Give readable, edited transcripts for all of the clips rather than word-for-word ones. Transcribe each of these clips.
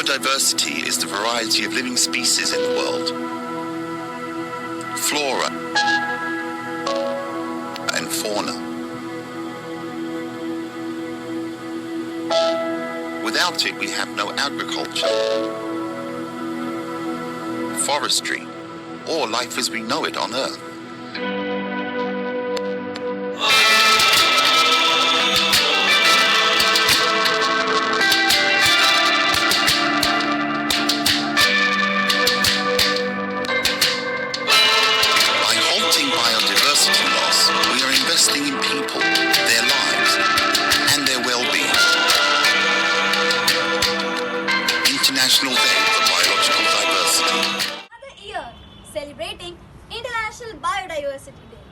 Biodiversity is the variety of living species in the world. Flora and fauna. Without it, we have no agriculture, forestry, or life as we know it on Earth. Investing in people, their lives, and their well-being. International Day for Biological Diversity. Another year celebrating International Biodiversity Day.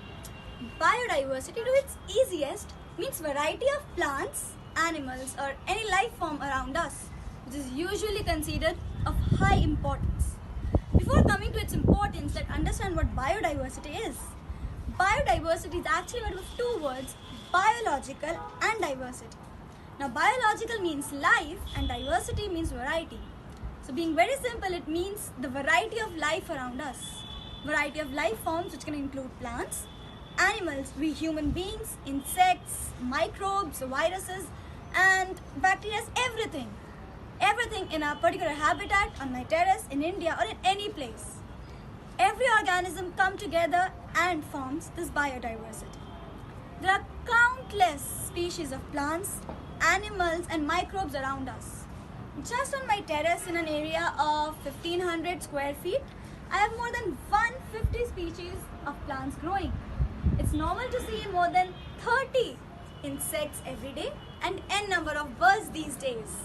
Biodiversity to its easiest means variety of plants, animals or any life form around us, which is usually considered of high importance. Before coming to its importance, let's understand what biodiversity is. Biodiversity is actually made of two words, biological and diversity. Now biological means life and diversity means variety. So being very simple, it means the variety of life around us. Variety of life forms which can include plants, animals, we human beings, insects, microbes, viruses and bacteria, everything. Everything in a particular habitat, on my terrace, in India or in any place. Every organism comes together and forms this biodiversity. There are countless species of plants, animals and microbes around us. Just on my terrace in an area of 1500 square feet, I have more than 150 species of plants growing. It's normal to see more than 30 insects every day and n number of birds these days.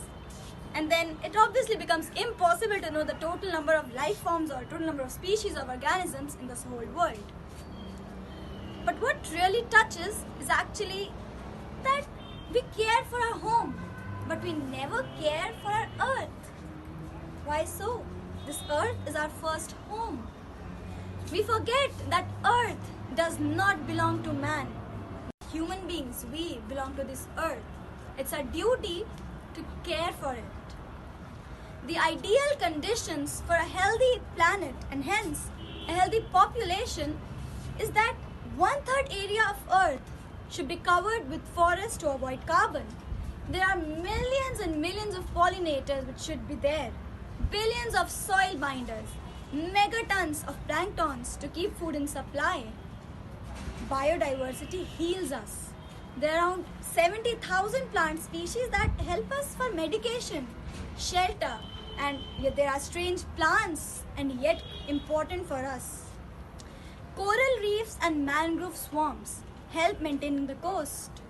And then it obviously becomes impossible to know the total number of life forms or total number of species of organisms in this whole world. But what really touches is actually that we care for our home, but we never care for our earth. Why so? This earth is our first home. We forget that earth does not belong to man. Human beings, we belong to this earth. It's our duty to care for it. The ideal conditions for a healthy planet and hence a healthy population is that 1/3 area of Earth should be covered with forests to avoid carbon. There are millions and millions of pollinators which should be there, billions of soil binders, megatons of planktons to keep food in supply. Biodiversity heals us. There are around 70,000 plant species that help us for medication, shelter, and yet there are strange plants and yet important for us. Coral reefs and mangrove swamps help maintaining the coast.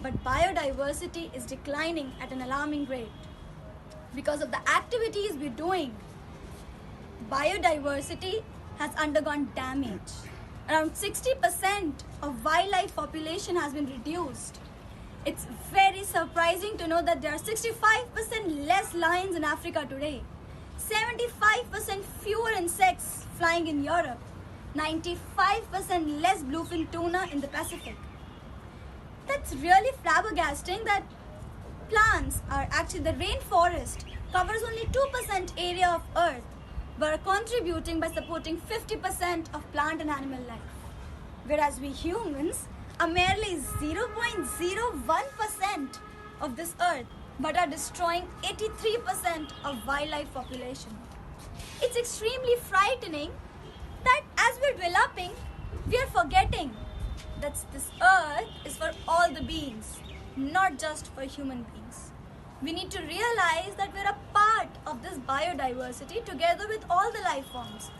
But biodiversity is declining at an alarming rate. Because of the activities we're doing, biodiversity has undergone damage. Around 60% of wildlife population has been reduced. It's very surprising to know that there are 65% less lions in Africa today, 75% fewer insects flying in Europe, 95% less bluefin tuna in the Pacific. That's really flabbergasting that plants are actually, the rainforest covers only 2% area of Earth, but are contributing by supporting 50% of plant and animal life. Whereas we humans are merely 0.01% of this earth, but are destroying 83% of wildlife population. It's extremely frightening that as we're developing, we are forgetting that this earth is for all the beings, not just for human beings. We need to realize that we're a part of this biodiversity together with all the life forms.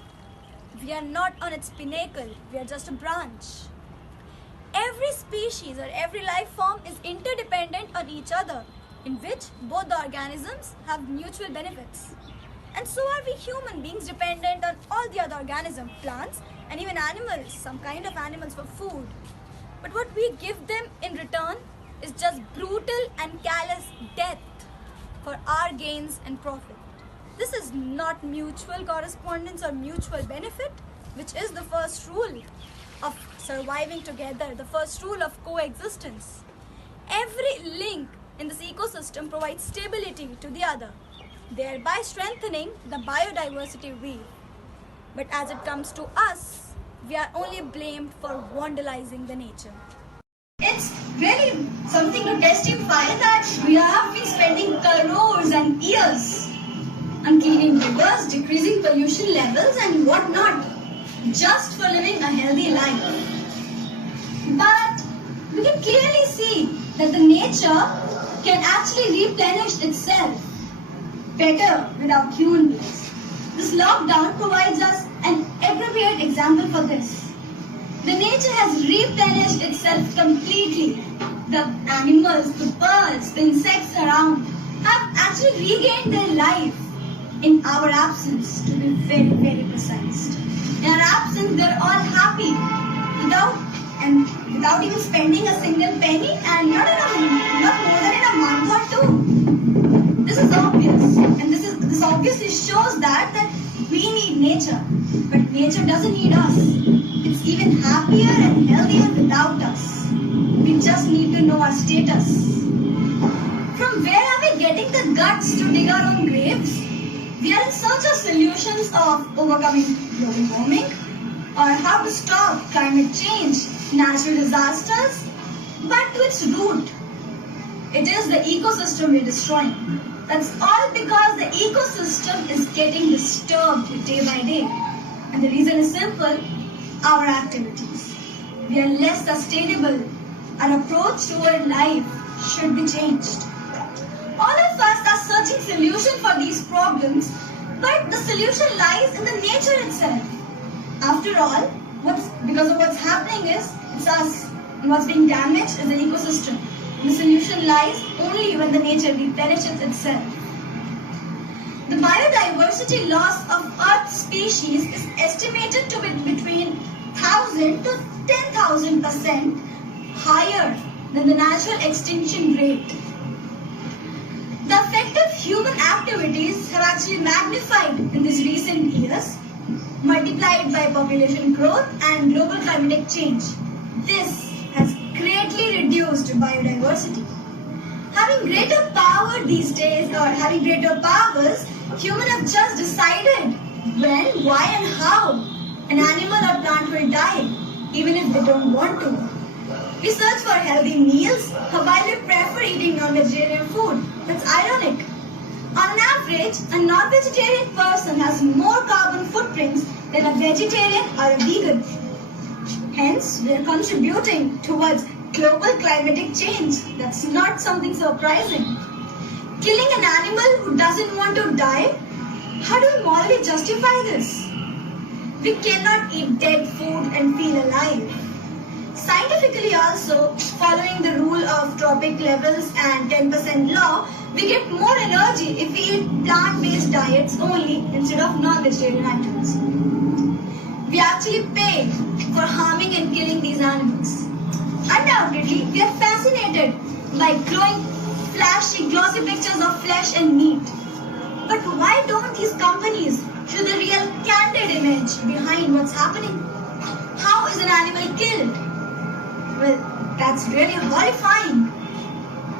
We are not on its pinnacle, we are just a branch. Every species or every life form is interdependent on each other, in which both the organisms have mutual benefits. And so are we human beings dependent on all the other organisms, plants and even animals, some kind of animals for food. But what we give them in return is just brutal and callous death for our gains and profit. This is not mutual correspondence or mutual benefit, which is the first rule of surviving together, the first rule of coexistence. Every link in this ecosystem provides stability to the other. thereby strengthening the biodiversity weave. But as it comes to us, we are only blamed for vandalizing the nature. It's really something to testify that we have been spending crores and years on cleaning rivers, decreasing pollution levels and whatnot, just for living a healthy life. But we can clearly see that the nature can actually replenish itself better without human beings. This lockdown provides us an appropriate example for this. The nature has replenished itself completely. The animals, the birds, the insects around have actually regained their life in our absence, to be very, very precise. In our absence, they're all happy without even spending a single penny, and not more than in a month or two. This is obvious, and this obviously shows that we need nature, but nature doesn't need us. It's even happier and healthier without us. We just need to know our status. From where are we getting the guts to dig our own graves? We are in search of solutions of overcoming global warming, or how to stop climate change, natural disasters, but to its root, it is the ecosystem we're destroying. That's all because the ecosystem is getting disturbed day by day. And the reason is simple, our activities. We are less sustainable. Our approach toward life should be changed. All of us are searching solution for these problems, but the solution lies in the nature itself. After all, because of what's happening is, it's us. And what's being damaged is the ecosystem. The solution lies only when the nature replenishes itself. The biodiversity loss of Earth species is estimated to be between 1,000 to 10,000% higher than the natural extinction rate. The effect of human activities have actually magnified in these recent years, multiplied by population growth and global climatic change. This has greatly reduced biodiversity. Having greater power these days, or having greater powers, humans have just decided when, why and how an animal or plant will die, even if they don't want to. We search for healthy meals, while we prefer eating non-vegetarian food. That's ironic. On an average, a non-vegetarian person has more carbon footprints than a vegetarian or a vegan. Hence, we are contributing towards global climatic change. That's not something surprising. Killing an animal who doesn't want to die? How do we morally justify this? We cannot eat dead food and feel alive. Scientifically also, following the rule of tropic levels and 10% law, we get more energy if we eat plant-based diets only instead of non-vegetarian items. We actually pay for harming and killing these animals. Undoubtedly, we are fascinated by glowing, flashy, glossy pictures of flesh and meat. But why don't these companies show the real candid image behind what's happening? How is an animal killed? Well, that's really horrifying.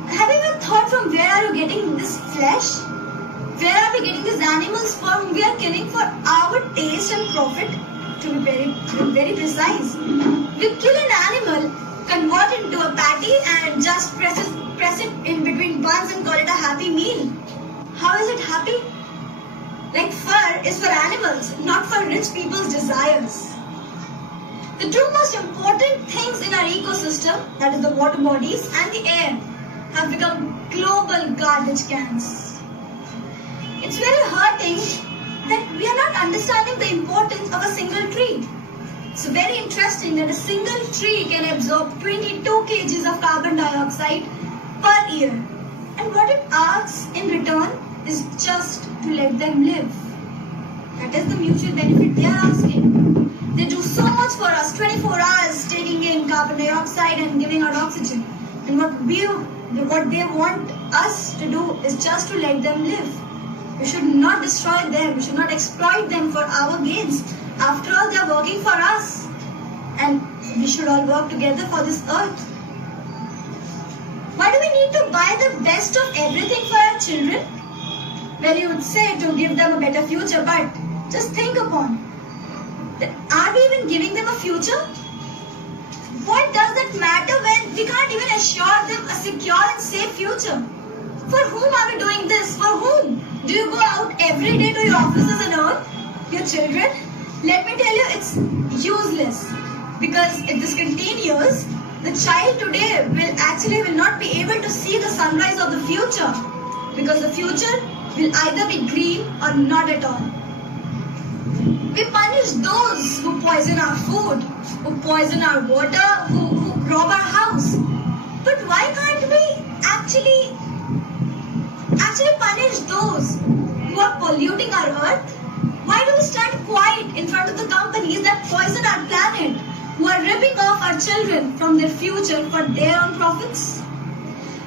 Have you ever thought from where are you getting this flesh? Where are we getting these animals from? We are killing for our taste and profit, to be very precise. We kill an animal, convert it into a patty and just press it in between buns and call it a happy meal. How is it happy? Like fur is for animals, not for rich people's desires. The two most important things in our ecosystem, that is the water bodies and the air, have become global garbage cans. It's very hurting that we are not understanding the importance of a single tree. It's very interesting that a single tree can absorb 22 kgs of carbon dioxide per year. And what it asks in return is just to let them live. That is the mutual benefit they are asking. They do so much for us, 24 hours taking in carbon dioxide and giving out oxygen. And what they want us to do is just to let them live. We should not destroy them. We should not exploit them for our gains. After all, they are working for us. And we should all work together for this earth. Why do we need to buy the best of everything for our children? well, you would say to give them a better future, but just think upon, are we even giving them a future? What does that matter when we can't even assure them a secure and safe future? For whom are we doing this? For whom? Do you go out every day to your offices and earn your children? Let me tell you, it's useless. Because if this continues, the child today will not be able to see the sunrise of the future. Because the future will either be green or not at all. We punish those who poison our food, who poison our water, who rob our house. But why can't we actually punish those who are polluting our earth? Why do we stand quiet in front of the companies that poison our planet, who are ripping off our children from their future for their own profits?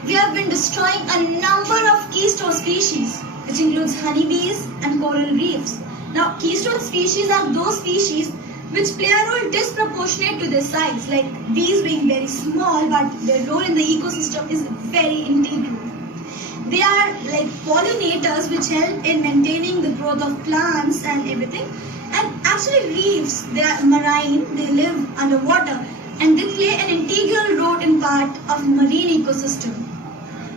We have been destroying a number of keystone species, which includes honeybees and coral reefs. Now, keystone species are those species which play a role disproportionate to their size, like bees being very small, but their role in the ecosystem is very integral. They are like pollinators which help in maintaining the growth of plants and everything. And actually reefs, they are marine, they live underwater, and they play an integral role in part of marine ecosystem.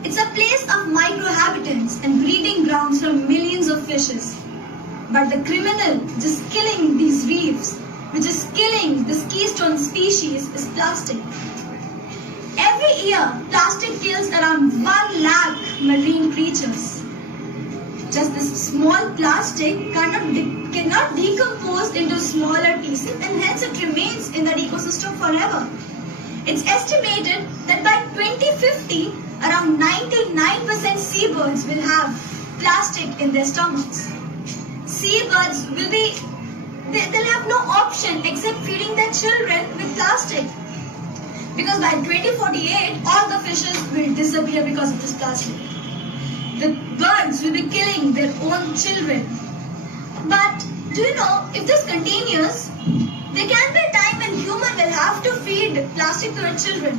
It's a place of microhabitants and breeding grounds for millions of fishes. But the criminal just killing these reefs, which is killing this keystone species, is plastic. Every year, plastic kills around 1 lakh marine creatures. Just this small plastic cannot decompose into smaller pieces, and hence it remains in that ecosystem forever. It's estimated that by 2050, around 99% seabirds will have plastic in their stomachs. Seabirds they'll have no option except feeding their children with plastic. Because by 2048, all the fishes will disappear because of this plastic. The birds will be killing their own children. But do you know, if this continues, there can be a time when human will have to feed plastic to their children.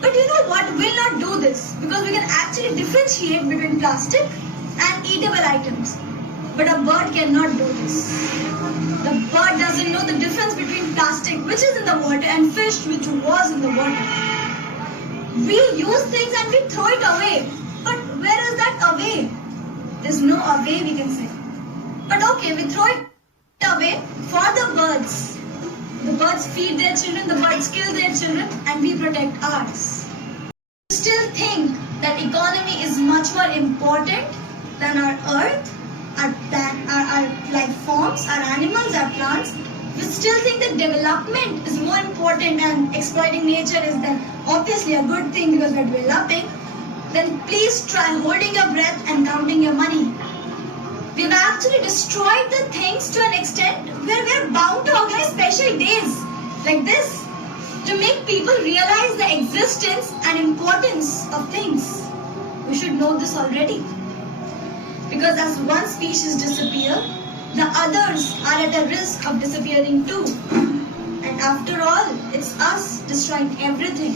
But you know what? We'll not do this because we can actually differentiate between plastic and eatable items. But a bird cannot do this. The bird doesn't know the difference between plastic, which is in the water, and fish, which was in the water. We use things and we throw it away. But where is that away? There's no away, we can say. But okay, we throw it away for the birds. The birds feed their children, the birds kill their children, and we protect ours. We still think that economy is much more important than our earth, our life forms, our animals, our plants. We still think that development is more important and exploiting nature is then obviously a good thing because we're developing. Then please try holding your breath and counting your money. We've actually destroyed the things to an extent where we're bound to organize special days like this to make people realize the existence and importance of things. We should know this already. Because as one species disappears, the others are at a risk of disappearing too. And after all, it's us destroying everything,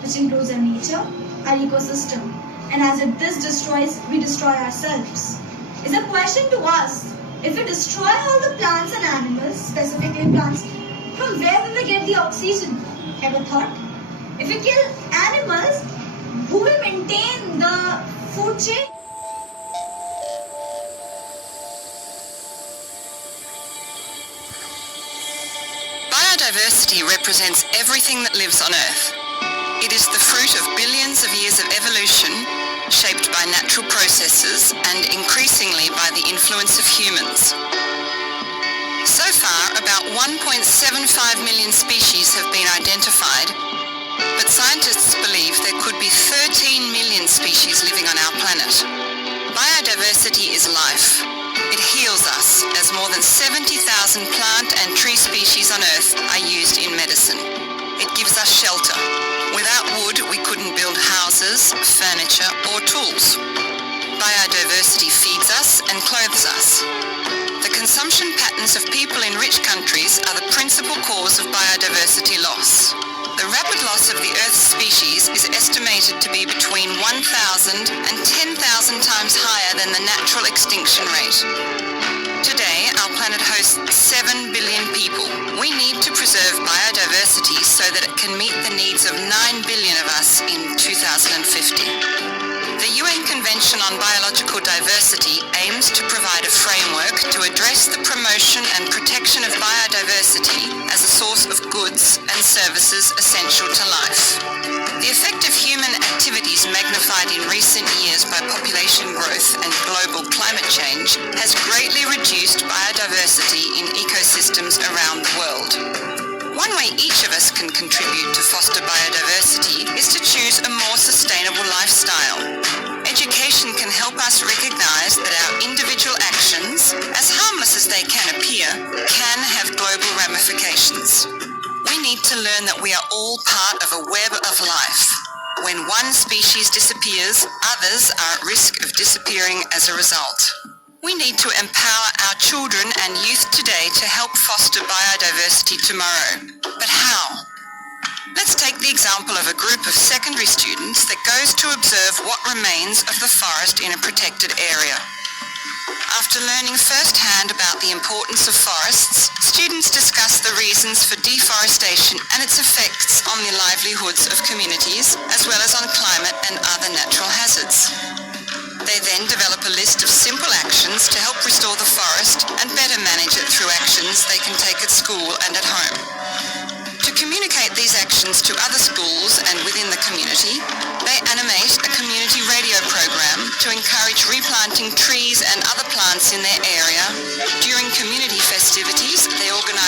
which includes our nature, our ecosystem. And as if this destroys, we destroy ourselves. It's a question to us. If we destroy all the plants and animals, specifically plants, from where will we get the oxygen? Ever thought? If we kill animals, who will maintain the food chain? Biodiversity represents everything that lives on Earth. It is the fruit of billions of years of evolution, shaped by natural processes and increasingly by the influence of humans. So far, about 1.75 million species have been identified, but scientists believe there could be 13 million species living on our planet. Biodiversity is life. It heals us, as more than 70,000 plant and tree species on Earth are used in medicine. It gives us shelter. Without wood, we couldn't build houses, furniture, or tools. Biodiversity feeds us and clothes us. The consumption patterns of people in rich countries are the principal cause of biodiversity loss. The rapid loss of the Earth's species is estimated to be between 1,000 and 10,000 times higher than the natural extinction rate. Today, our planet hosts 7 billion people. We need to preserve biodiversity so that it can meet the needs of 9 billion of us in 2050. The UN Convention on Biological Diversity aims to provide a framework to address the promotion and protection of biodiversity as a source of goods and services essential to life. The effect of human activities magnified in recent years by population growth and global climate change has greatly reduced biodiversity in ecosystems around the world. One way each of us can contribute to foster biodiversity is to choose a more sustainable lifestyle. Education can help us recognize that our individual actions, as harmless as they can appear, can have global ramifications. We need to learn that we are all part of a web of life. When one species disappears, others are at risk of disappearing as a result. We need to empower our children and youth today to help foster biodiversity tomorrow. But how? Let's take the example of a group of secondary students that goes to observe what remains of the forest in a protected area. After learning firsthand about the importance of forests, students discuss the reasons for deforestation and its effects on the livelihoods of communities, as well as on climate and other natural hazards. They then develop a list of simple actions to help restore the forest and better manage it through actions they can take at school and at home. To communicate these actions to other schools and within the community, they animate a community radio program to encourage replanting trees and other plants in their area. During community festivities, they organise